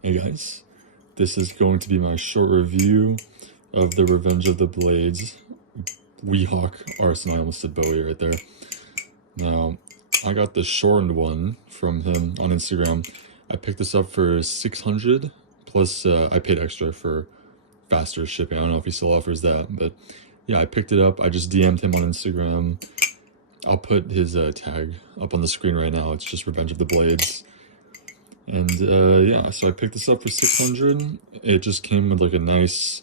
Hey guys, this is going to be my short review of the Revenge of the Blades Weehawk Arsenal. I almost said Bowie right there. Now, I got the shortened one from him on Instagram. I picked this up for 600 plus I paid extra for faster shipping. I don't know if he still offers that, but yeah, I picked it up. I just DM'd him on Instagram. I'll put his tag up on the screen right now. It's just Revenge of the Blades. And yeah, so I picked this up for 600. It just came with like a nice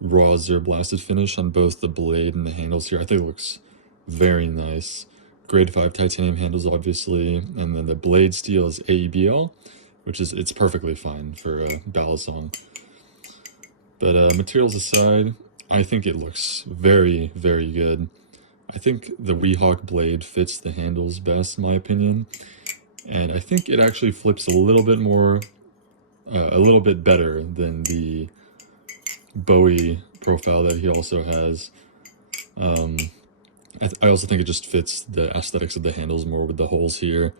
raw zero blasted finish on both the blade and the handles here. I think it looks very nice. Grade 5 titanium handles, obviously, and then the blade steel is AEB-L, which is, it's perfectly fine for Balisong. But materials aside, I think it looks very, very good. I think the Weehawk blade fits the handles best, in my opinion. And I think it actually flips a little bit more, a little bit better than the Bowie profile that he also has. I also think it just fits the aesthetics of the handles more with the holes here.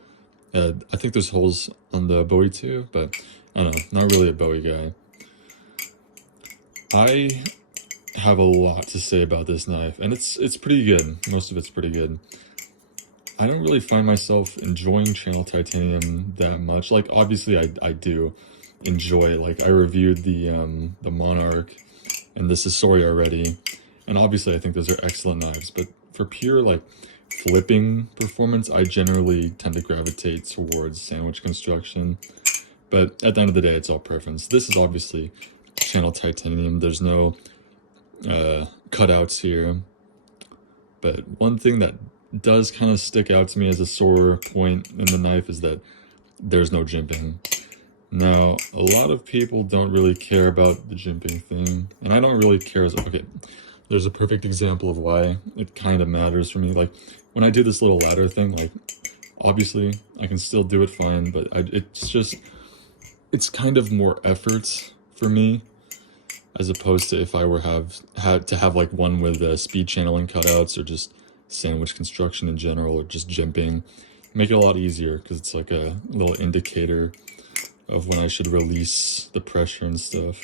I think there's holes on the Bowie too, but I don't know, not really a Bowie guy. I have a lot to say about this knife, and it's pretty good. Most of it's pretty good. I don't really find myself enjoying channel titanium that much. Like, obviously I do enjoy it. Like, I reviewed the Monarch and the Sasori already, and obviously I think those are excellent knives, but for pure like flipping performance, I generally tend to gravitate towards sandwich construction. But at the end of the day, it's all preference. This is obviously channel titanium. There's no cutouts here, but one thing that does kind of stick out to me as a sore point in the knife is that there's no jimping. Now, a lot of people don't really care about the jimping thing, and I don't really care as okay. There's a perfect example of why it kind of matters for me. Like, when I do this little ladder thing, like, obviously I can still do it fine, but it's kind of more effort for me, as opposed to if I were had to have like one with speed channeling cutouts or just sandwich construction in general, or just jimping. Make it a lot easier because it's like a little indicator of when I should release the pressure and stuff.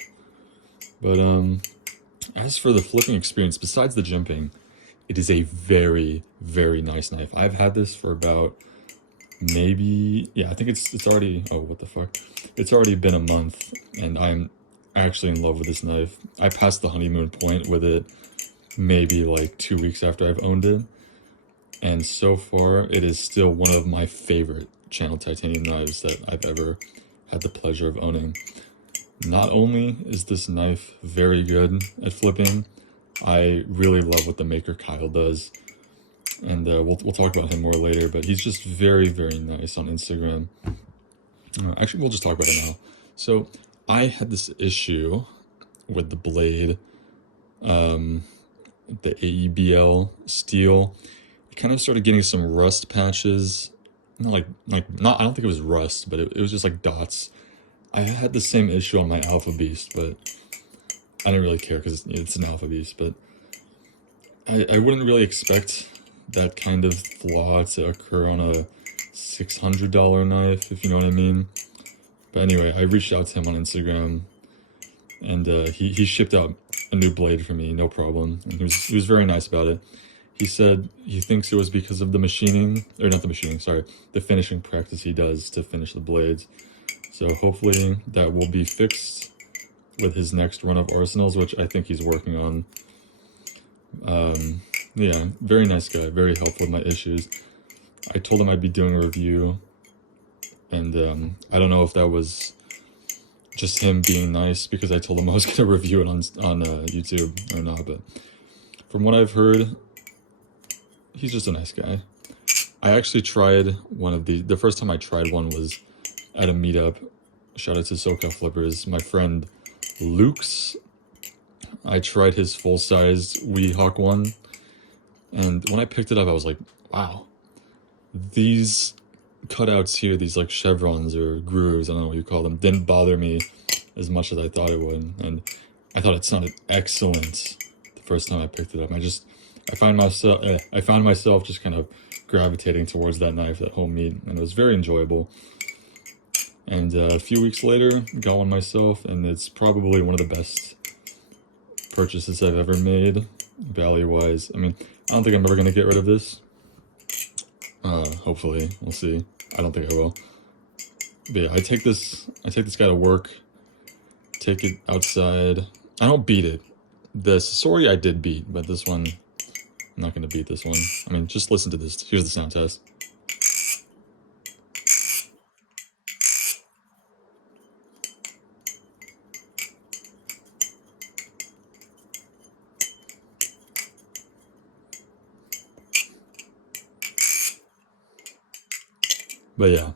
But as for the flipping experience, besides the jimping, it is a very, very nice knife. I've had this for about maybe, yeah, I think it's already, oh, what the fuck? It's already been a month, and I'm actually in love with this knife. I passed the honeymoon point with it maybe like 2 weeks after I've owned it, and so far it is still one of my favorite channel titanium knives that I've ever had the pleasure of owning. Not only is this knife very good at flipping, I really love what the maker Kyle does, and we'll talk about him more later, but he's just very, very nice on Instagram. Actually, we'll just talk about it now. So I had this issue with the blade, the AEB-L steel. It kind of started getting some rust patches. Not, I don't think it was rust, but it was just like dots. I had the same issue on my Alpha Beast, but I didn't really care because it's an Alpha Beast. But I wouldn't really expect that kind of flaw to occur on a $600 knife, if you know what I mean. But anyway, I reached out to him on Instagram, and he shipped out a new blade for me, no problem. And he was very nice about it. He said he thinks it was because of the machining, or not the machining, sorry, the finishing practice he does to finish the blades. So hopefully that will be fixed with his next run of Arsenals, which I think he's working on. Yeah, very nice guy, very helpful with my issues. I told him I'd be doing a review, and I don't know if that was just him being nice because I told him I was going to review it on YouTube or not, but from what I've heard, he's just a nice guy. I actually tried one of the first time I tried one was at a meetup. Shout out to SoCal Flippers. My friend Luke's, I tried his full-size Weehawk one, and when I picked it up, I was like, wow, these cutouts here, these like chevrons or grooves, I don't know what you call them, didn't bother me as much as I thought it would, and I thought it sounded excellent the first time I picked it up. I found myself just kind of gravitating towards that knife, that whole meat, and it was very enjoyable. And a few weeks later, got one myself, and it's probably one of the best purchases I've ever made, value-wise. I mean, I don't think I'm ever going to get rid of this. Hopefully. We'll see. I don't think I will. But yeah, I take this guy to work, take it outside. I don't beat it. The Sasori I did beat, but this one, I'm not going to beat this one. I mean, just listen to this. Here's the sound test. But yeah,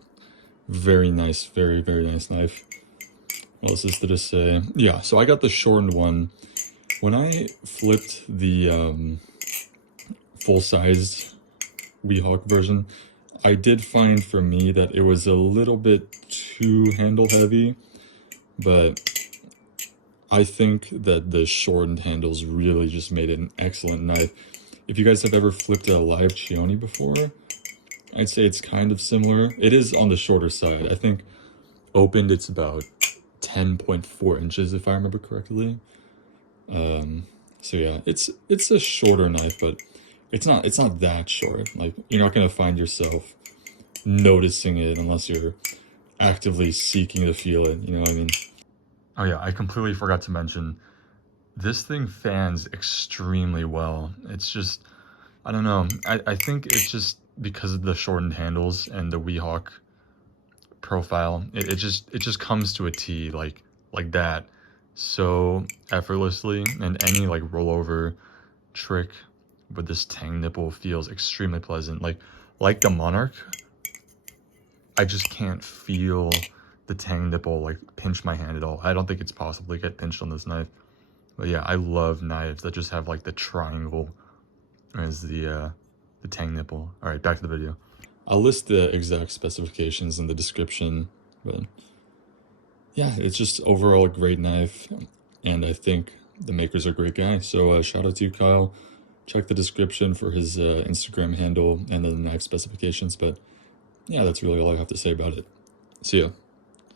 very nice, very, very nice knife. What else is there to say? Yeah, so I got the shortened one. When I flipped the full-sized Weehawk version, I did find for me that it was a little bit too handle heavy, but I think that the shortened handles really just made it an excellent knife. If you guys have ever flipped a live Chioni before, I'd say it's kind of similar. It is on the shorter side. I think opened it's about 10.4 inches if I remember correctly. So yeah, it's a shorter knife, but it's not that short. Like, you're not gonna find yourself noticing it unless you're actively seeking to feel it, you know what I mean? Oh yeah, I completely forgot to mention, this thing fans extremely well. It's just, I don't know, I think it's just because of the shortened handles and the Weehawk profile, it just comes to a T like that, so effortlessly, and any like rollover trick with this tang nipple feels extremely pleasant. Like the Monarch, I just can't feel the tang nipple like pinch my hand at all. I don't think it's possible to get pinched on this knife. But yeah, I love knives that just have like the triangle as the tang nipple. All right, back to the video. I'll list the exact specifications in the description, but yeah, it's just overall a great knife, and I think the maker's a great guy. So shout out to you, Kyle. Check the description for his Instagram handle and the knife specifications, but yeah, that's really all I have to say about it. See ya.